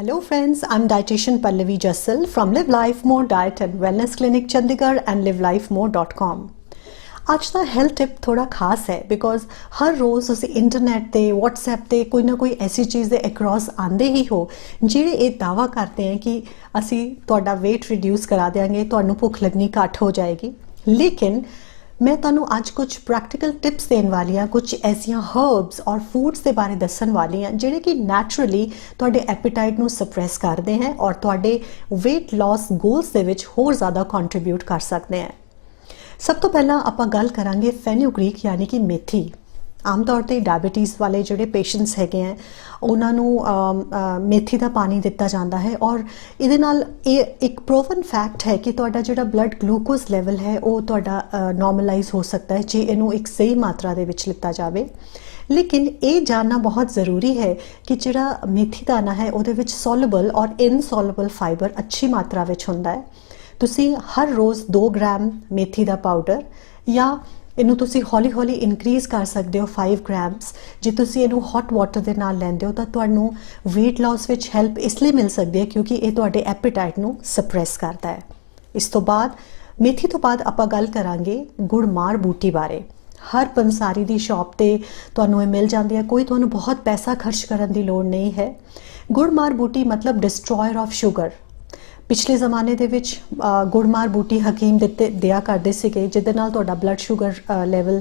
Hello friends, I'm dietitian Pallavi Jassal from Live Life More Diet and Wellness Clinic Chandigarh and livelifemore.com. ਅੱਜ ਦਾ health tip ਥੋੜਾ ਖਾਸ ਹੈ because ਹਰ ਰੋਜ਼ ਤੁਸੀਂ internet ਤੇ WhatsApp ਤੇ ਕੋਈ ਨਾ ਕੋਈ ਐਸੀ ਚੀਜ਼ ਦੇ ਅਕ੍ਰੋਸ ਆਂਦੇ ਹੀ ਹੋ ਜਿਹੜੇ ਇਹ ਦਾਵਾ ਕਰਦੇ ਹਨ ਕਿ ਅਸੀਂ ਤੁਹਾਡਾ weight reduce ਕਰਾ ਦੇਾਂਗੇ ਤੁਹਾਨੂੰ ਭੁੱਖ ਲੱਗਣੀ ਘੱਟ ਹੋ ਜਾਏਗੀ ਲੇਕਿਨ ਮੈਂ ਤੁਹਾਨੂੰ ਅੱਜ ਕੁਝ ਪ੍ਰੈਕਟੀਕਲ ਟਿਪਸ ਦੇਣ ਵਾਲੀ ਹਾਂ ਕੁਝ ਐਸੀਆਂ ਹਰਬਸ ਔਰ ਫੂਡਸ ਦੇ ਬਾਰੇ ਦੱਸਣ ਵਾਲੀ ਹਾਂ, ਜਿਹੜੇ ਕਿ ਨੈਚੁਰਲੀ ਤੁਹਾਡੇ ਐਪੀਟਾਈਟ ਨੂੰ ਸਪਰੈਸ ਕਰਦੇ ਹਨ ਔਰ ਤੁਹਾਡੇ weight loss ਗੋਲਸ ਦੇ ਵਿੱਚ ਹੋਰ ਜ਼ਿਆਦਾ ਕੰਟਰੀਬਿਊਟ ਕਰ ਸਕਦੇ ਹਨ ਸਭ ਤੋਂ ਪਹਿਲਾਂ ਆਪਾਂ ਗੱਲ ਕਰਾਂਗੇ ਫੈਨਿਊਗ੍ਰੀਕ ਯਾਨੀ ਕਿ ਮੇਥੀ। ਆਮ ਤੌਰ ਤੇ ਡਾਇਬੀਟੀਜ਼ ਵਾਲੇ ਜਿਹੜੇ ਪੇਸ਼ੈਂਟਸ ਹੈਗੇ ਆ, ਉਹਨਾਂ ਨੂੰ ਮੇਥੀ ਦਾ ਪਾਣੀ ਦਿੱਤਾ ਜਾਂਦਾ ਹੈ ਔਰ ਇਹਦੇ ਨਾਲ ਇਹ ਇੱਕ ਪ੍ਰੋਵਨ ਫੈਕਟ ਹੈ ਕਿ ਤੁਹਾਡਾ ਜਿਹੜਾ ਬਲੱਡ ਗਲੂਕੋਜ਼ ਲੈਵਲ ਹੈ, ਉਹ ਤੁਹਾਡਾ ਨਾਰਮਲਾਈਜ਼ ਹੋ ਸਕਦਾ ਹੈ ਜੇ ਇਹਨੂੰ ਇੱਕ ਸਹੀ ਮਾਤਰਾ ਦੇ ਵਿੱਚ ਲਿੱਤਾ ਜਾਵੇ। ਲੇਕਿਨ ਇਹ ਜਾਨਣਾ ਬਹੁਤ ਜ਼ਰੂਰੀ ਹੈ ਕਿ ਜਿਹੜਾ ਮੇਥੀ ਦਾਣਾ ਹੈ, ਉਹਦੇ ਵਿੱਚ ਸੋਲੂਬਲ ਔਰ ਇਨਸੋਲੂਬਲ ਫਾਈਬਰ ਅੱਛੀ ਮਾਤਰਾ ਵਿੱਚ ਹੁੰਦਾ ਹੈ। ਤੁਸੀਂ ਹਰ ਰੋਜ਼ 2 ਗ੍ਰਾਮ ਮੇਥੀ ਦਾ ਪਾਊਡਰ ਜਾਂ ਇਹਨੂੰ ਤੁਸੀਂ ਹੌਲੀ-ਹੌਲੀ ਇਨਕਰੀਜ਼ ਕਰ ਸਕਦੇ ਹੋ 5 ਗ੍ਰਾਮਸ ਜੇ ਤੁਸੀਂ ਇਹਨੂੰ ਹੌਟ ਵਾਟਰ ਦੇ ਨਾਲ ਲੈਂਦੇ ਹੋ ਤਾਂ ਤੁਹਾਨੂੰ weight loss ਵਿੱਚ ਹੈਲਪ ਇਸ ਲਈ ਮਿਲ ਸਕਦੀ ਹੈ ਕਿਉਂਕਿ ਇਹ ਤੁਹਾਡੇ ਐਪੀਟਾਈਟ ਨੂੰ ਸਪਰੈਸ ਕਰਦਾ ਹੈ। ਇਸ ਤੋਂ ਬਾਅਦ, ਮੇਥੀ ਤੋਂ ਬਾਅਦ ਆਪਾਂ ਗੱਲ ਕਰਾਂਗੇ ਗੁੜਮਾਰ ਬੂਟੀ ਬਾਰੇ। ਹਰ ਪੰਸਾਰੀ ਦੀ ਸ਼ਾਪ ਤੇ ਤੁਹਾਨੂੰ ਇਹ ਮਿਲ ਜਾਂਦੀ ਹੈ। ਕੋਈ ਤੁਹਾਨੂੰ ਬਹੁਤ ਪੈਸਾ ਖਰਚ ਕਰਨ ਦੀ ਲੋੜ ਨਹੀਂ ਹੈ। ਗੁੜਮਾਰ ਬੂਟੀ ਮਤਲਬ ਡਿਸਟਰੋਇਰ ਆਫ ਸ਼ੂਗਰ ਪਿਛਲੇ ਜ਼ਮਾਨੇ ਦੇ ਵਿੱਚ ਅ, ਗੁੜਮਾਰ ਬੂਟੀ ਹਕੀਮ ਦਿੱਤੇ ਦਿਆ ਕਰਦੇ ਸੀਗੇ ਜਿਹਦੇ ਨਾਲ ਤੁਹਾਡਾ ਬਲੱਡ ਸ਼ੂਗਰ ਲੈਵਲ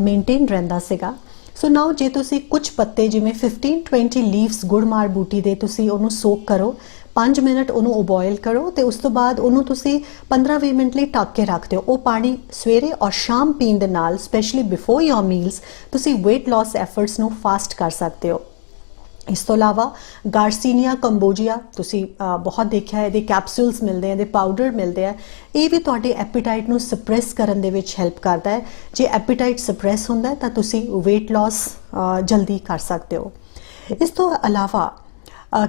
ਮੇਨਟੇਨ ਰਹਿੰਦਾ ਸੀਗਾ। ਸੋ ਨਾਓ ਜੇ ਤੁਸੀਂ ਕੁਝ ਪੱਤੇ ਜਿਵੇਂ 15 20 ਲੀਵਸ ਗੁੜਮਾਰ ਬੂਟੀ ਦੇ ਤੁਸੀਂ ਉਹਨੂੰ ਸੋਕ ਕਰੋ 5 ਮਿੰਟ ਉਹਨੂੰ ਉਬੋਇਲ ਕਰੋ ਤੇ ਉਸ ਤੋਂ ਬਾਅਦ ਉਹਨੂੰ ਤੁਸੀਂ 15-20 ਮਿੰਟ ਲਈ ਢੱਕ ਕੇ ਰੱਖ ਦਿਓ। ਉਹ ਪਾਣੀ ਸਵੇਰੇ ਔਰ ਸ਼ਾਮ ਪੀਣ ਦੇ ਨਾਲ ਸਪੈਸ਼ਲੀ ਬਿਫੋਰ ਯੋਰ ਮੀਲਸ ਤੁਸੀਂ weight loss efforts ਨੂੰ ਫਾਸਟ ਕਰ ਸਕਦੇ ਹੋ। ਇਸ ਤੋਂ ਇਲਾਵਾ ਗਾਰਸੀਨੀਆ ਕੰਬੋਜੀਆ ਤੁਸੀਂ ਬਹੁਤ ਦੇਖਿਆ ਹੈ, ਇਹਦੇ ਕੈਪਸੂਲਸ ਮਿਲਦੇ ਆ ਇਹਦੇ ਪਾਊਡਰ ਮਿਲਦੇ ਆ ਇਹ ਵੀ ਤੁਹਾਡੇ ਐਪੀਟਾਈਟ ਨੂੰ ਸਪਰੈਸ ਕਰਨ ਦੇ ਵਿੱਚ ਹੈਲਪ ਕਰਦਾ ਹੈ। ਜੇ ਐਪੀਟਾਈਟ ਸਪਰੈਸ ਹੁੰਦਾ ਹੈ, ਤਾਂ ਤੁਸੀਂ weight loss ਜਲਦੀ ਕਰ ਸਕਦੇ ਹੋ। ਇਸ ਤੋਂ ਇਲਾਵਾ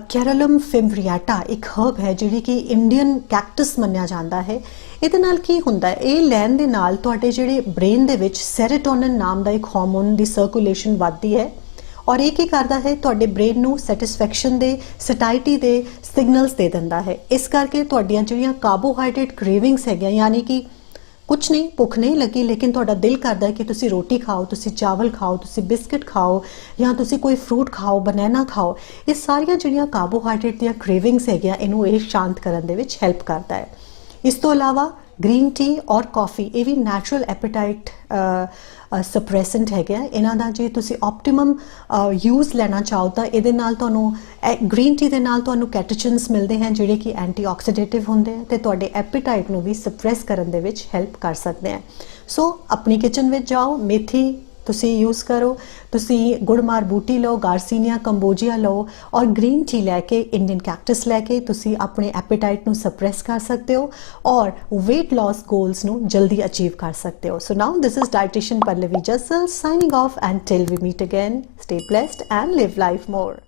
ਕੈਰਲਮ ਫਿਮਰੀਆਟਾ ਇੱਕ ਹਰਬ ਹੈ, ਜਿਹੜੀ ਕਿ ਇੰਡੀਅਨ ਕੈਕਟਸ ਮੰਨਿਆ ਜਾਂਦਾ ਹੈ। ਇਹਦੇ ਨਾਲ ਕੀ ਹੁੰਦਾ ਹੈ? ਇਹ ਲੈਣ ਦੇ ਨਾਲ ਤੁਹਾਡੇ ਜਿਹੜੇ ਬ੍ਰੇਨ ਦੇ ਵਿੱਚ ਸੈਰੋਟੋਨਿਨ ਨਾਮ ਦਾ ਇੱਕ ਹਾਰਮੋਨ ਦੀ ਸਰਕੂਲੇਸ਼ਨ ਵੱਧਦੀ ਹੈ। ਔਰ ਇਹ ਕੀ ਕਰਦਾ ਹੈ? ਤੁਹਾਡੇ ਬ੍ਰੇਨ ਨੂੰ ਸੈਟੀਸਫੈਕਸ਼ਨ ਦੇ ਸਟਾਈਟੀ ਦੇ ਸਿਗਨਲਸ ਦੇ ਦਿੰਦਾ ਹੈ। ਇਸ ਕਰਕੇ ਤੁਹਾਡੀਆਂ ਜਿਹੜੀਆਂ ਕਾਰਬੋਹਾਈਡਰੇਟ ਕ੍ਰੇਵਿੰਗਸ ਹੈਗੀਆਂ, ਯਾਨੀ ਕਿ ਕੁਝ ਨਹੀਂ, ਭੁੱਖ ਨਹੀਂ ਲੱਗੀ, ਲੇਕਿਨ ਤੁਹਾਡਾ ਦਿਲ ਕਰਦਾ ਹੈ ਕਿ ਤੁਸੀਂ ਰੋਟੀ ਖਾਓ, ਤੁਸੀਂ ਚਾਵਲ ਖਾਓ, ਤੁਸੀਂ ਬਿਸਕਟ ਖਾਓ, ਜਾਂ ਤੁਸੀਂ ਕੋਈ ਫਰੂਟ ਖਾਓ ਬਨਾਨਾ ਖਾਓ, ਇਹ ਸਾਰੀਆਂ ਜਿਹੜੀਆਂ ਕਾਰਬੋਹਾਈਡਰੇਟ ਦੀਆਂ ਕ੍ਰੇਵਿੰਗਸ ਹੈਗੀਆਂ, ਇਹਨੂੰ ਇਹ ਸ਼ਾਂਤ ਕਰਨ ਦੇ ਵਿੱਚ ਹੈਲਪ ਕਰਦਾ ਹੈ। ਇਸ ਤੋਂ ਇਲਾਵਾ ਗ੍ਰੀਨ ਟੀ ਔਰ ਕਾਫੀ, ਇਹ ਵੀ ਨੈਚੁਰਲ ਐਪੀਟਾਈਟ ਸਪਰੈਸੈਂਟ ਹੈਗੇ ਆ। ਇਹਨਾਂ ਦਾ ਜੇ ਤੁਸੀਂ ਆਪਟੀਮਮ ਯੂਜ਼ ਲੈਣਾ ਚਾਹੋ ਤਾਂ ਇਹਦੇ ਨਾਲ ਤੁਹਾਨੂੰ ਗ੍ਰੀਨ ਟੀ ਦੇ ਨਾਲ ਤੁਹਾਨੂੰ ਕੈਟੇਚਨਸ ਮਿਲਦੇ ਹਨ ਜਿਹੜੇ ਕਿ ਐਂਟੀਆਕਸੀਡੇਟਿਵ ਹੁੰਦੇ ਆ ਤੇ ਤੁਹਾਡੇ ਐਪੀਟਾਈਟ ਨੂੰ ਵੀ ਸਪਰੈਸ ਕਰਨ ਦੇ ਵਿੱਚ ਹੈਲਪ ਕਰ ਸਕਦੇ ਆ। ਸੋ ਆਪਣੀ ਕਿਚਨ ਵਿੱਚ ਜਾਓ, ਮੇਥੀ ਤੁਸੀਂ ਯੂਜ਼ ਕਰੋ ਤੁਸੀਂ ਗੁੜਮਾਰ ਬੂਟੀ ਲਓ ਗਾਰਸੀਨੀਆ ਕੰਬੋਜੀਆ ਲਓ ਔਰ ਗ੍ਰੀਨ ਟੀ ਲੈ ਕੇ ਇੰਡੀਅਨ ਕੈਕਟਸ ਲੈ ਕੇ ਤੁਸੀਂ ਆਪਣੇ ਐਪੀਟਾਈਟ ਨੂੰ ਸਪਰੈਸ ਕਰ ਸਕਦੇ ਹੋ ਔਰ weight loss goals ਨੂੰ ਜਲਦੀ ਅਚੀਵ ਕਰ ਸਕਦੇ ਹੋ so now this is dietician Pallavi Jasal signing off and till we meet again stay blessed and live life more